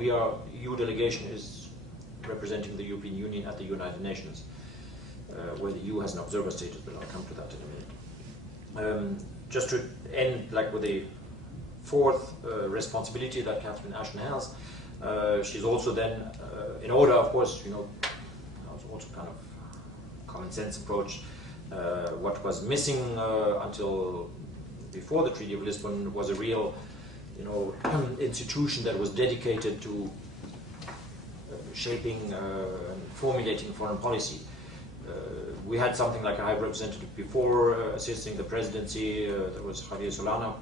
EU delegation is representing the European Union at the United Nations, where the EU has an observer status, but I'll come to that in a minute. Just to end with the fourth responsibility that Catherine Ashton has, she's also then, in order, of course, also kind of common sense approach. What was missing until before the Treaty of Lisbon was a real, institution that was dedicated to shaping and formulating foreign policy. We had something like a High Representative before assisting the presidency. There was Javier Solana.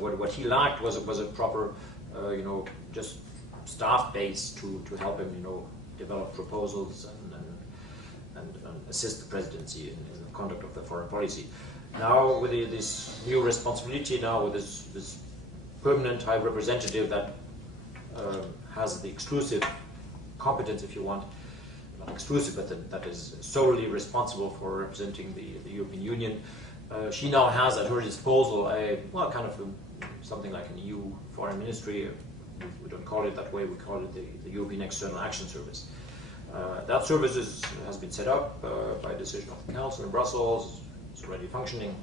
What he lacked was a proper, just staff base to help him, develop proposals and assist the presidency in the conduct of the foreign policy. Now, with this new responsibility, now with this permanent High Representative that has the exclusive competence, if you want, not exclusive, but that is solely responsible for representing the European Union, she now has at her disposal something like an EU foreign ministry. We don't call it that way, we call it the European External Action Service. That service has been set up by a decision of the Council in Brussels. It's already functioning,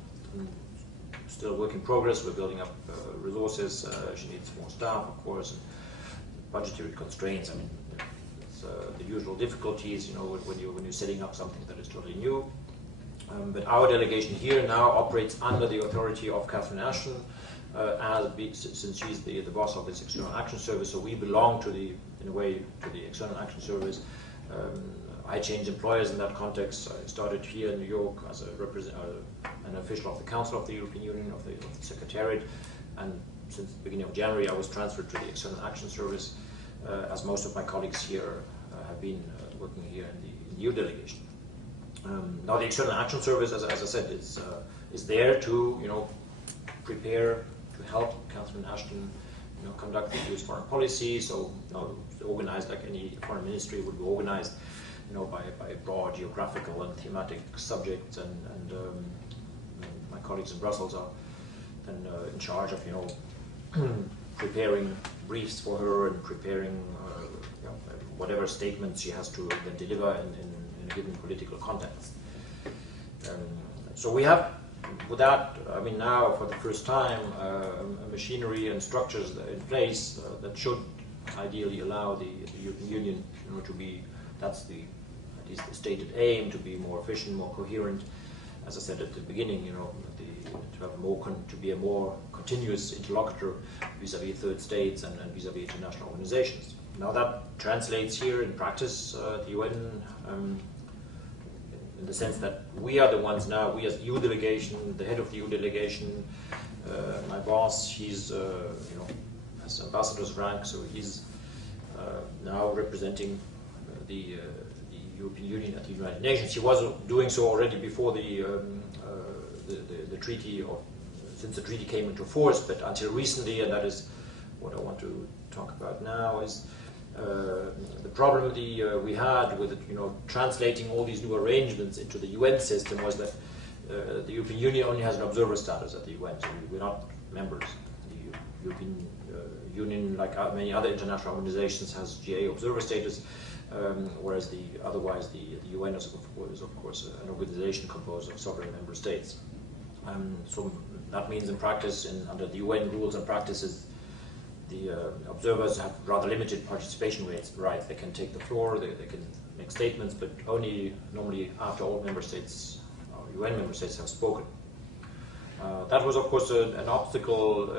still a work in progress. We're building up resources. She needs more staff, of course, and budgetary constraints. I mean, it's the usual difficulties, when you're setting up something that is totally new. But our delegation here now operates under the authority of Catherine Ashton, since she's the boss of this External Action Service. So we belong in a way, to the External Action Service. I changed employers in that context. I started here in New York as an official of the Council of the European Union, of the Secretariat, and since the beginning of January I was transferred to the External Action Service, as most of my colleagues here have been working here in the EU delegation. Now the External Action Service, as I said, is there to prepare, to help Catherine Ashton conduct the EU's foreign policy. So organized like any foreign ministry would be organized by broad geographical and thematic subjects, and my colleagues in Brussels are then in charge of preparing briefs for her and preparing whatever statements she has to then deliver in a given political context. So we have, with that, now for the first time, a machinery and structures in place that should ideally allow the European Union to be, at least the stated aim, to be more efficient, more coherent. As I said at the beginning, to be a more continuous interlocutor vis-à-vis third states and vis-à-vis international organizations. Now that translates here in practice at the UN, in the sense that we are the ones now, we as EU delegation, the head of the EU delegation, my boss, he's has ambassador's rank, so he's now representing the European Union at the United Nations. He was doing so already before the treaty, since the treaty came into force, but until recently, and that is what I want to talk about now, is the problem we had with translating all these new arrangements into the UN system was that the European Union only has an observer status at the UN, so we're not members. The European Union, like many other international organizations, has GA observer status, whereas otherwise the UN is of course an organization composed of sovereign member states. So that means in practice, under the UN rules and practices, the observers have rather limited participation rights. They can take the floor, they can make statements, but only normally after all member states, UN member states, have spoken. That was, of course, an obstacle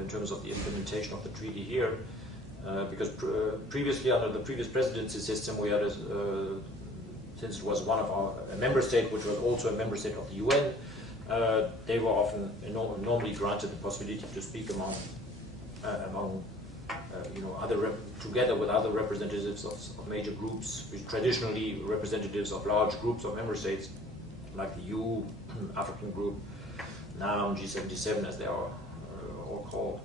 in terms of the implementation of the treaty here, because previously, under the previous presidency system, we had, since it was a member state which was also a member state of the UN, they were often normally granted the possibility to speak among together with other representatives of major groups, traditionally representatives of large groups of member states, like the EU, African group, NAM, G77, as they are all called.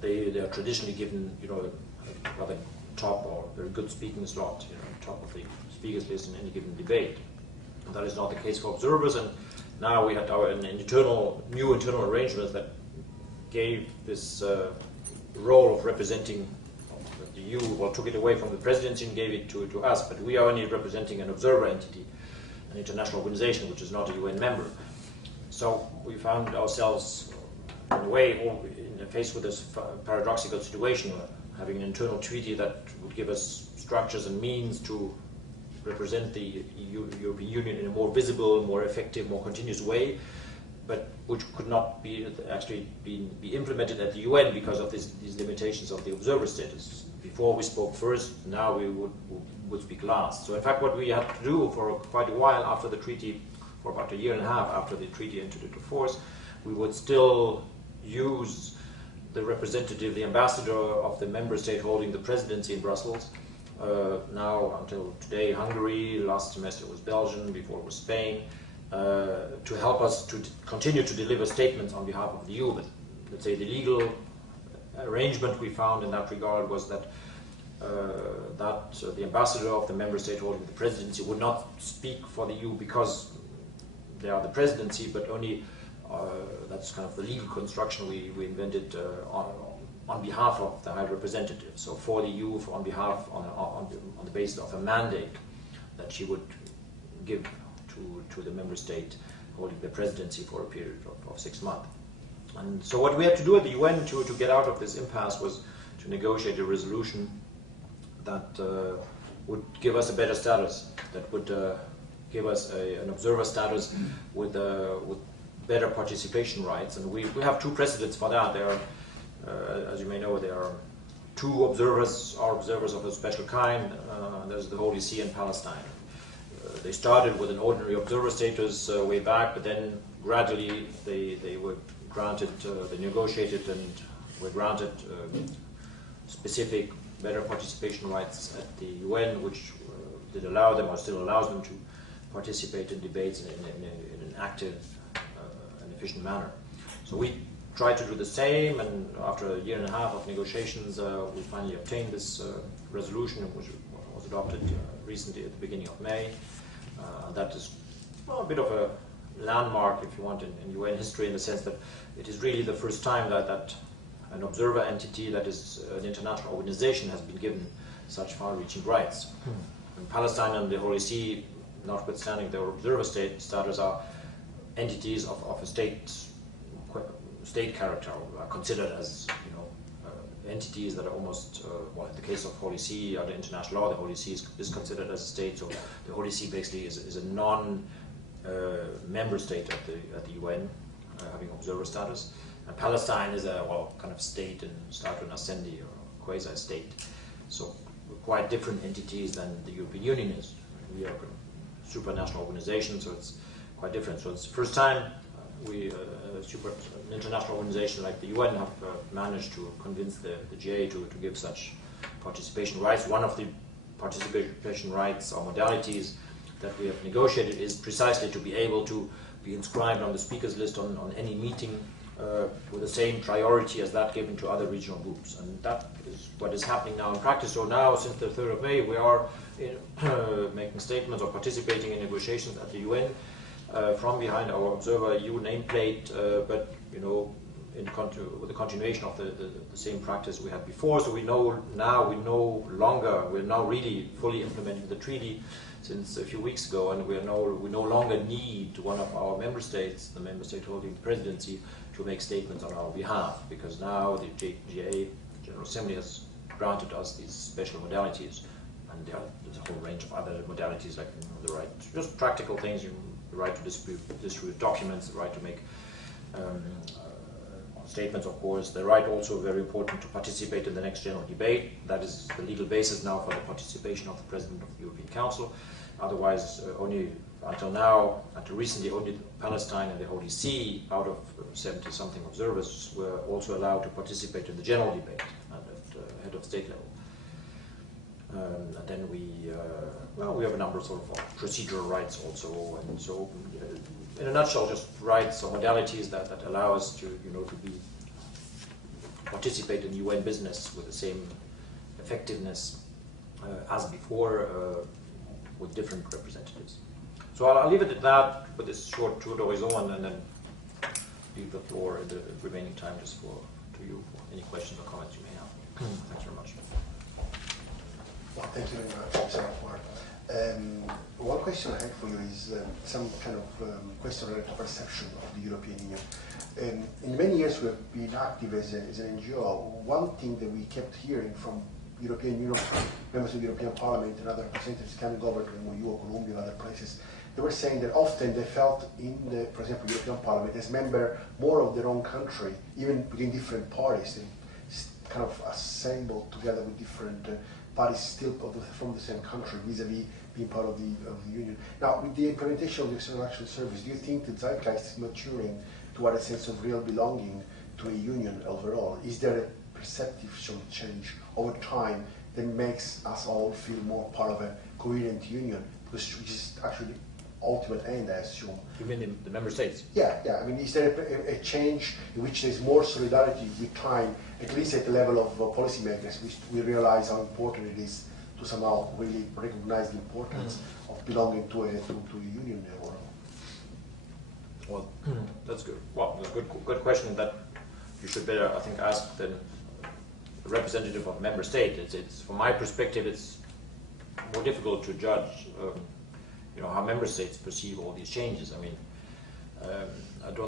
They are traditionally given, a rather top or very good speaking slot, top of the speakers list in any given debate. And that is not the case for observers, and now we had new internal arrangements that gave this role of representing the EU took it away from the presidency and gave it to us, but we are only representing an observer entity, an international organization which is not a UN member. So we found ourselves in a way faced with this paradoxical situation, having an internal treaty that would give us structures and means to represent the European Union in a more visible, more effective, more continuous way, but which could not be implemented at the UN because of these limitations of the observer status. Before we spoke first, now we would speak last. So in fact what we had to do for quite a while after the treaty, for about a year and a half after the treaty entered into force, we would still use the representative, the ambassador of the member state holding the presidency in Brussels. Now until today Hungary, last semester it was Belgium, before it was Spain, to help us to continue to deliver statements on behalf of the EU. But let's say the legal arrangement we found in that regard was that the ambassador of the member state holding the presidency would not speak for the EU because they are the presidency, but only that's kind of the legal construction we invented on behalf of the High Representative. So for the EU, on behalf, on the basis of a mandate that she would give to the member state holding the presidency for a period of 6 months. And so what we had to do at the UN to get out of this impasse was to negotiate a resolution that would give us a better status, that would give us an observer status with better participation rights. And we have two precedents for that. There are, as you may know, there are two observers of a special kind. There's the Holy See and Palestine. They started with an ordinary observer status way back, but then gradually they were granted, they negotiated and were granted specific better participation rights at the UN, which did allow them, or still allows them, to participate in debates in an active and efficient manner. So we tried to do the same, and after a year and a half of negotiations, we finally obtained this resolution, which was adopted recently at the beginning of May. That is a bit of a landmark, if you want, in UN history, in the sense that it is really the first time that an observer entity that is an international organization has been given such far-reaching rights. And Palestine and the Holy See, notwithstanding their observer status, are entities of a state character, are considered as entities that are almost, well, in the case of Holy See, under international law, the Holy See is considered as a state. So the Holy See basically is a non-member state at the UN, having observer status. And Palestine is a kind of state in statu nascendi, or quasi-state. So we're quite different entities than the European Union is. We are a supranational organization, so it's quite different. So it's the first time an international organization like the UN have managed to convince the GA to give such participation rights. One of the participation rights or modalities that we have negotiated is precisely to be able to be inscribed on the speakers list on any meeting with the same priority as that given to other regional groups. And that is what is happening now in practice. So now, since the 3rd of May, we are making statements or participating in negotiations at the UN from behind our Observer EU nameplate, but with the continuation of the same practice we had before. So we're now really fully implementing the treaty since a few weeks ago, and we no longer need one of our member states, the member state holding the presidency, to make statements on our behalf, because now the GA, General Assembly, has granted us these special modalities, and there's a whole range of other modalities, like the right, just practical things, the right to distribute documents, the right to make statements, of course, the right, also very important, to participate in the next general debate. That is the legal basis now for the participation of the President of the European Council. Otherwise, until recently, only Palestine and the Holy See, out of 70-something observers, were also allowed to participate in the general debate at head of state level. And then we have a number of sort of procedural rights also, and so in a nutshell, just rights or modalities that allow us to participate in UN business with the same effectiveness as before, with different representatives. So I'll leave it at that with this short tour d'horizon, and then leave the floor in the remaining time just to you for any questions or comments you may have. Thanks very much. Thank you very much, Mr. Marquardt. One question I have for you is some kind of question related to perception of the European Union. In many years we have been active as an NGO. One thing that we kept hearing from European Union members of the European Parliament and other representatives coming over to MOU or Colombia and other places, they were saying that often they felt in the, for example, European Parliament as member more of their own country, even within different parties, and kind of assembled together with different parties still from the same country, vis-a-vis being part of the union. Now, with the implementation of the External Action Service, do you think the zeitgeist is maturing toward a sense of real belonging to a union overall? Is there a perceptive change over time that makes us all feel more part of a coherent union, which is actually the ultimate end, I assume? You mean the member states? Yeah. I mean, is there a change in which there's more solidarity with time, at least at the level of policymakers, which we realize how important it is to somehow really recognize the importance of belonging to a union overall? Well, that's good. Well, that's a good question that you should better, I think, ask the representative of member state. It's from my perspective, it's more difficult to judge, how member states perceive all these changes. I mean, I don't